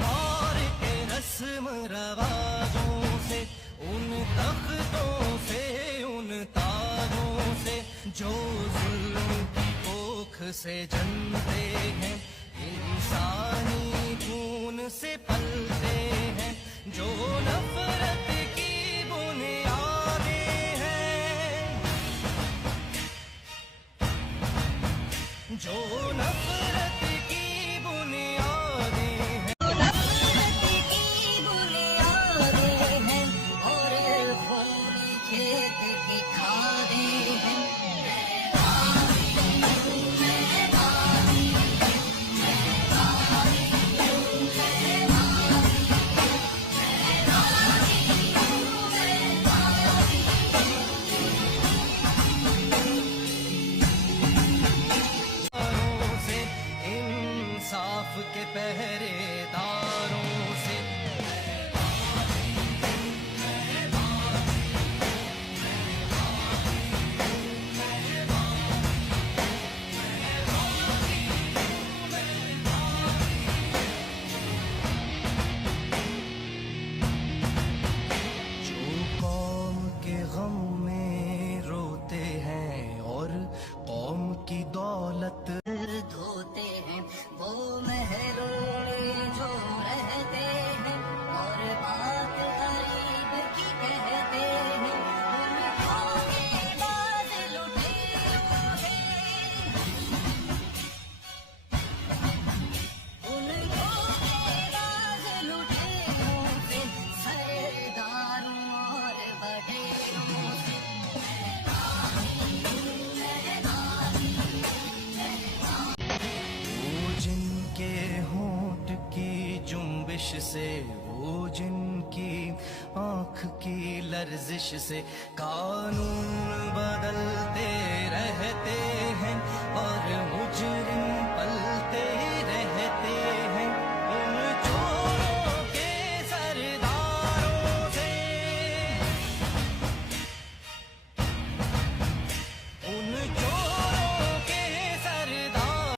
दौर के रस्म रवाजों से, उन तख्तों से, उन ताजों से जो जुल्म की कोख से जनते हैं, इंसानी खून से पलते हैं, जो नफरत की बुनियादें हैं, जो नफरत की बुनियादें हैं, नफरत की बुनियादें हैं और खून खेत की खादें हैं। इंसाफ के पहरेदारों से, जो कौम के गम में रोते हैं और कौम की दौलत धोते हैं, वो महरूम जो रहते हैं और बात गरीब की कहते हैं, उनको के बाद लुटेरों से, उनको के बाद लुटेरों से, सरदारों और बटेरों से। जिनके होंठ की जुम्बिश से, वो जिनकी आंख की लर्जिश से कानून बदलते रहते हैं और मुजरिम